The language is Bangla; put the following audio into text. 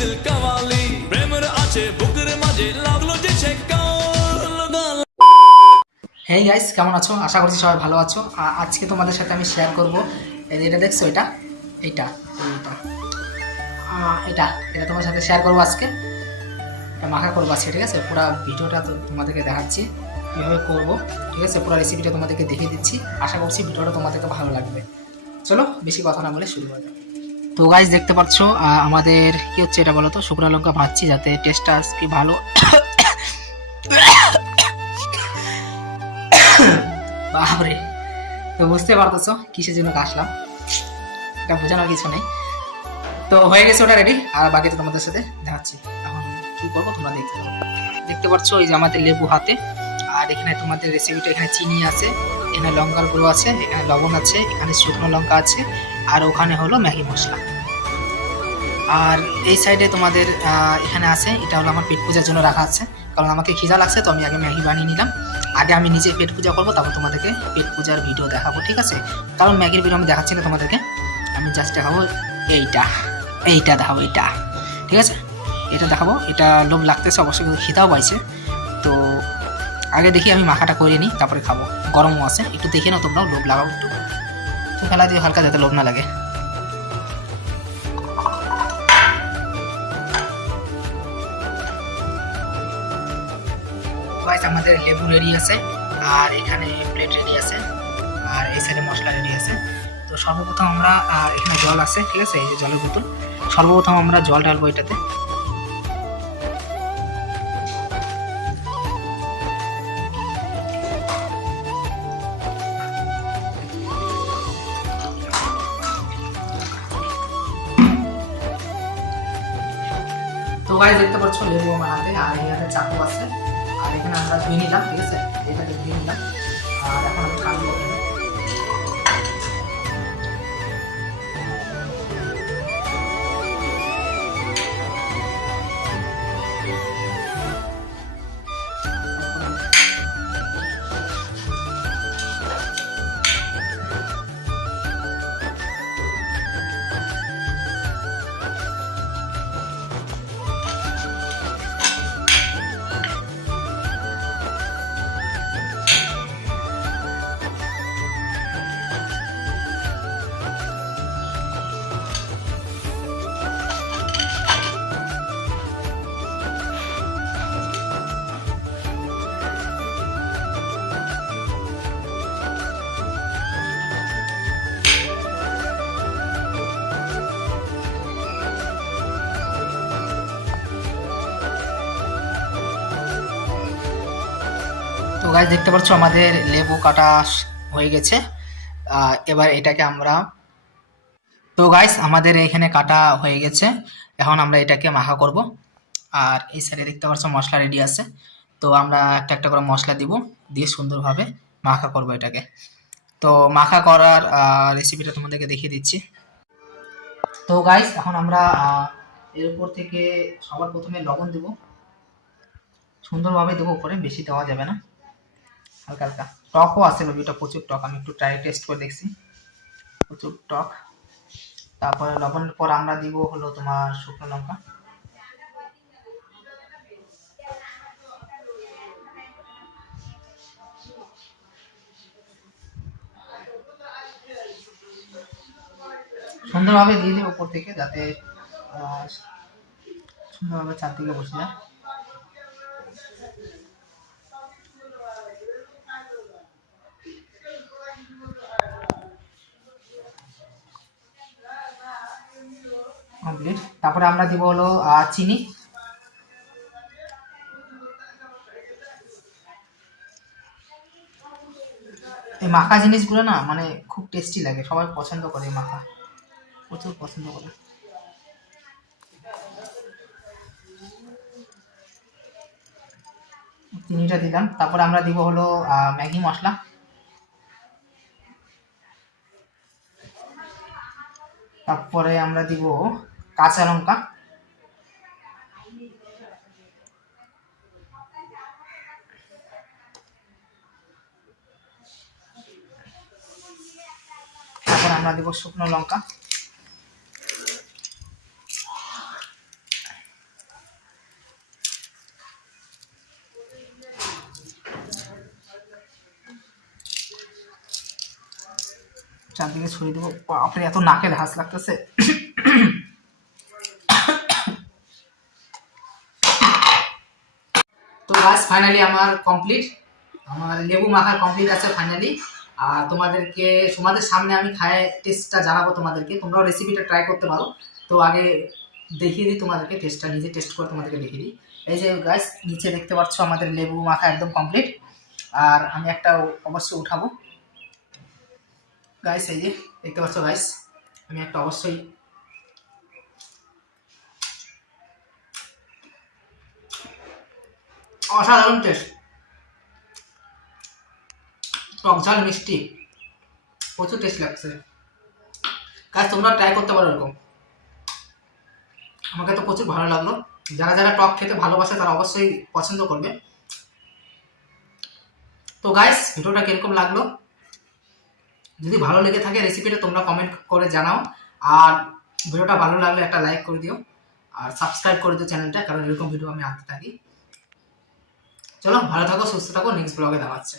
দিল কাওয়ালি প্রেমের আছে বুকের মাঝে লাগলো যে ছেকা। হেই গাইস, কেমন আছো? আশা করছি সবাই ভালো আছো। আজকে তোমাদের সাথে আমি শেয়ার করব, এটা দেখছো, এটা এইটা এইটা এটা এটা তোমার সাথে শেয়ার করবো আজকে। এটা মাখা করবো আজকে, ঠিক আছে? পুরো ভিডিওটা তো তোমাদেরকে দেখাচ্ছি কীভাবে করবো, ঠিক আছে? পুরো রেসিপিটা তোমাদেরকে দেখিয়ে দিচ্ছি। আশা করছি ভিডিওটা তোমাদেরকে ভালো লাগবে। চলো বেশি কথা না বলে শুরু করা যাক। তো গাইস, দেখতে পাচ্ছ আমাদের কি হচ্ছে এটা বলো তো, শুকনো লঙ্কা ভাজছি যাতে টেস্টটা আজকে ভালো। বাপরে, তো বুঝতে পারতেছো কিসের জন্য কাশলাম, এটা বোঝানোর কিছু নেই। তো হয়ে গেছে ওটা রেডি, আর বাকি তো তোমাদের সাথে দেখাচ্ছি। এখন কি করবো তোমরা দেখতে পাবো। দেখতে পাচ্ছ এই যে আমাদের লেবু হাতে, আর এখানে তোমাদের রেসিপিটা, এখানে চিনি আছে, এখানে লঙ্কার গুঁড়ো আছে, এখানে লবণ আছে, এখানে শুকনো লঙ্কা আছে, আর ওখানে হলো ম্যাগি মশলা। আর এই সাইডে তোমাদের এখানে আছে, এটা হলো আমার পেট পূজার জন্য রাখা আছে, কারণ আমাকে খিদা লাগছে, তো আমি আগে ম্যাগি বানিয়ে নিলাম। আগে আমি নিজে পেট পূজা করবো, তারপর তোমাদেরকে পেট পূজার ভিডিও দেখাবো, ঠিক আছে? কারণ ম্যাগির ভিডিও আমি দেখাচ্ছি না তোমাদেরকে, আমি জাস্ট দেখাবো এইটা এইটা দেখাবো, এইটা, ঠিক আছে? এটা দেখাবো। এটা লোভ লাগতেছে অবশ্যই, কিন্তু খিদাও পাইছে। তো আগে দেখি আমি মাখাটা করে নিই, তারপরে খাবো। গরমও আছে, একটু দেখে নাও তোমরাও, লোভ লাগাও একটু, তো ফেলা দিয়ে হালকা, যাতে লোভ না লাগে। গাইস, আমাদের লেবু রেডি আছে, আর এখানে প্লেট রেডি আছে, আর এই সাইডে মশলা রেডি আছে। তো সর্বপ্রথম আমরা এখানে জল আছে, ঠিক আছে? এই যে জলের বোতল, সর্বপ্রথম আমরা জল ঢালবো এটাতে। তো গাইস, দেখতে পাচ্ছ লেবু আমার হাতে, আর এখানে চাকু আছে, আর এখানে আমরা ধুয়ে নিলাম, ঠিক আছে? এটাকে ধুয়ে নিলাম, আর এখন আমি খাবো। তো গাইস, দেখতে পাচ্ছ আমাদের লেবু কাটা হয়ে গেছে। এবার এটাকে আমরা, তো গাইস আমাদের এখানে কাটা হয়ে গেছে, এখন আমরা এটাকে মাখা করব। আর এই সাইডে দেখতে পাচ্ছ মশলা রেডি আছে, তো আমরা একটা একটা করে মশলা দিব, দিয়ে সুন্দরভাবে মাখা করব এটাকে। তো মাখা করার রেসিপিটা তোমাদেরকে দেখিয়ে দিচ্ছি। তো গাইস, এখন আমরা এর উপর থেকে সবার প্রথমে লবণ দেব, সুন্দরভাবে দেবো উপরে, বেশি দেওয়া যাবে না, হালকা হালকা। টকও আছে লবিটা, প্রচুর টক, আমি একটু টেস্ট করে দেখছি, প্রচুর টক। তারপরে লবণের পর আমরা দিব হলো তোমার শুকনো লঙ্কা, সুন্দরভাবে দিয়ে দিই উপর থেকে, যাতে সুন্দরভাবে চারদিকে বসে যায়। কমপ্লিট। তারপরে আমরা দিব হলো চিনি, এই মাখা জিনিসগুলো না মানে খুব টেস্টি লাগে, সবাই পছন্দ করে, এই মাখা প্রচুর পছন্দ করে। চিনিটা দিলাম, তারপরে আমরা দিব হলো ম্যাগি মশলা, তারপরে আমরা দিব কাঁচা লঙ্কা, তারপর আমরা দিব শুকনো লঙ্কা, চারদিকে ছড়িয়ে দেবো। বাপরে এত নাকে ঘাস লাগতেছে। তো গাছ ফাইনালি আমার কমপ্লিট, আমার লেবু মাখা কমপ্লিট আছে ফাইনালি। আর তোমাদের সামনে আমি খায় টেস্টটা জানাবো তোমাদেরকে, তোমরাও রেসিপিটা ট্রাই করতে পারো। তো আগে দেখিয়ে দিই তোমাদেরকে, টেস্টটা নিজে টেস্ট করে তোমাদেরকে দেখিয়ে দিই। এই যে গাইস নিচে দেখতে পাচ্ছ আমাদের লেবু মাখা একদম কমপ্লিট। আর আমি একটা অবশ্যই উঠাবো গাইস, এই যে দেখতে পাচ্ছ গাইস, আমি একটা অবশ্যই অসাধারণ টেস্ট, টক ঝাল মিষ্টি, প্রচুর টেস্ট লাগছে গাইস, তোমরা ট্রাই করতে পারো এরকম। আমাকে তো প্রচুর ভালো লাগলো, যারা যারা টক খেতে ভালোবাসে তারা অবশ্যই পছন্দ করবে। তো গাইস ভিডিওটা কিরকম লাগলো, যদি ভালো লেগে থাকে রেসিপিটা তোমরা কমেন্ট করে জানাও। আর ভিডিওটা ভালো লাগলে একটা লাইক করে দিও, আর সাবস্ক্রাইব করে দিও চ্যানেলটা, কারণ এরকম ভিডিও আমি আনতে থাকি। চলো ভালো থাকো, সুস্থ থাকো, নেক্সট ব্লগে দেখা হচ্ছে।